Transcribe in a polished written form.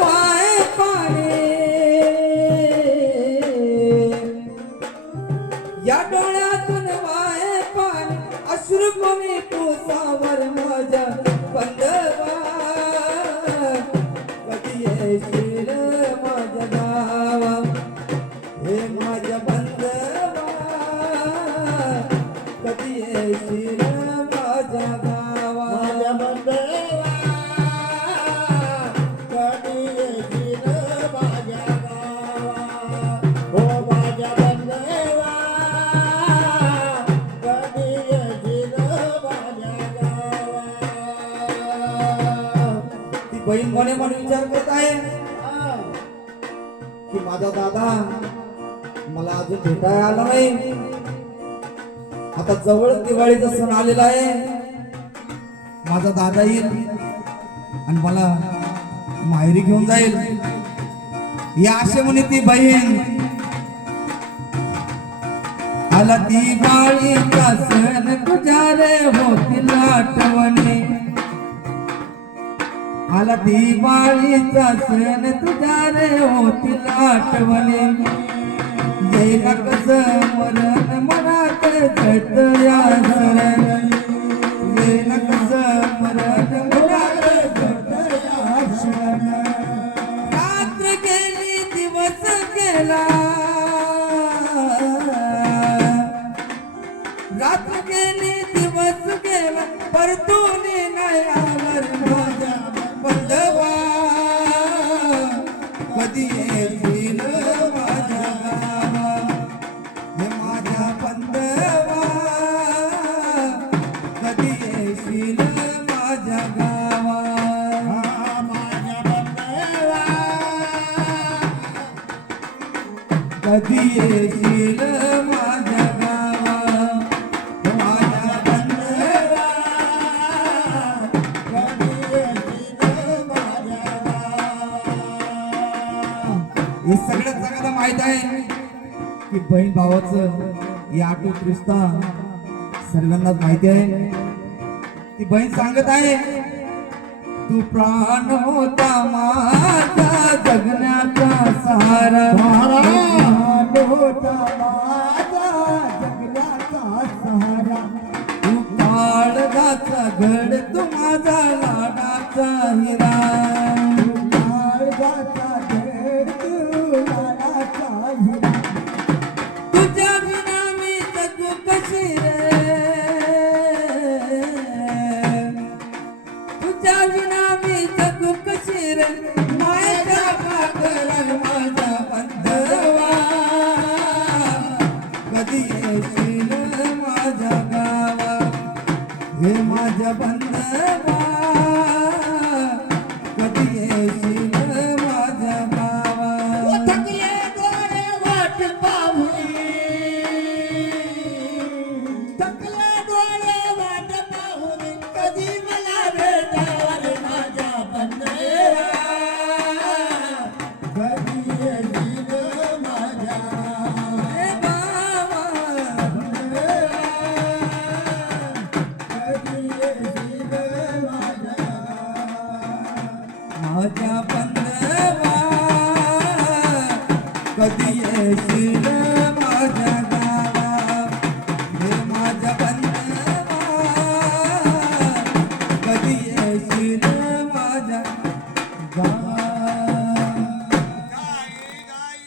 Y पाणी या डोळ्यातून वाय पाणी अश्रू कोणी पुसावर माझ्या बंधवा कधी येशील माझ्या गावा हे माझ्या बंधवा कधी येशील माझ्या गावा माझ्या बंधवा कधी येशील माझ्या गावा हो माझ्या बंधवा कधी येशील माझ्या गावा ती बहीण मने मन विचार करत आहे की माझा दादा मला अजून भेटायला आला नाही. आता जवळ दिवाळीचा सण आलेला आहे. माझा दादा येईल आणि मला माहेरी घेऊन जाईल या आशे म्हणे ती बहीण. आला दिवाळीचा सण तुझ्या रे होतील आठवणी आला दिवाळीचा सण तुझ्या रे होतील आठवणी येईला कसं मरण मनात जट या सरण येईला कसं मरण मनात जट या सरण. रात्र गेली दिवस गेला रात्र गेली दिवस गेला परतून नाही आवर माझ्या बंधवा कधी येशील माझ्या गावा हे माझ्या बंधवा कधी येशील माझ्या गावा माझ्या बंधवा कधी येशील माझ्या गावा माझ्या बंधवा कधी येशील माझ्या गावा. हे सगळ्यात सगळ्याला माहित आहे की बहीण भावाचं या अटूट रिश्ता सर्वांनाच माहिती आहे. ती बहीण सांगत आहे तू प्राण होता माझा जगण्याचा सहारा प्राण होता माझा जगण्याचा सहारा तू काळजाचा घड तू माझा लाडाचा हिरा काळजाचा घड तू लाडाचा हिरा तुझ्या विना मी जगू कशी रे तुझ्या विना मी जगू कशी रे मायेच्या पाकळात माझा बंधवा कधी येशील माझ्या गावा हे माझ्या बंधवा कधी येशील माझ्या गावा. थकले डोळे वाट पाहुनी थकले डोळे वाट पाहुनी कधी मला भेटावर माझ्या बंधवा कधी येशील माझ्या हे बाबा कधी येशील माझ्या माझ्या बंधवा कधी येशील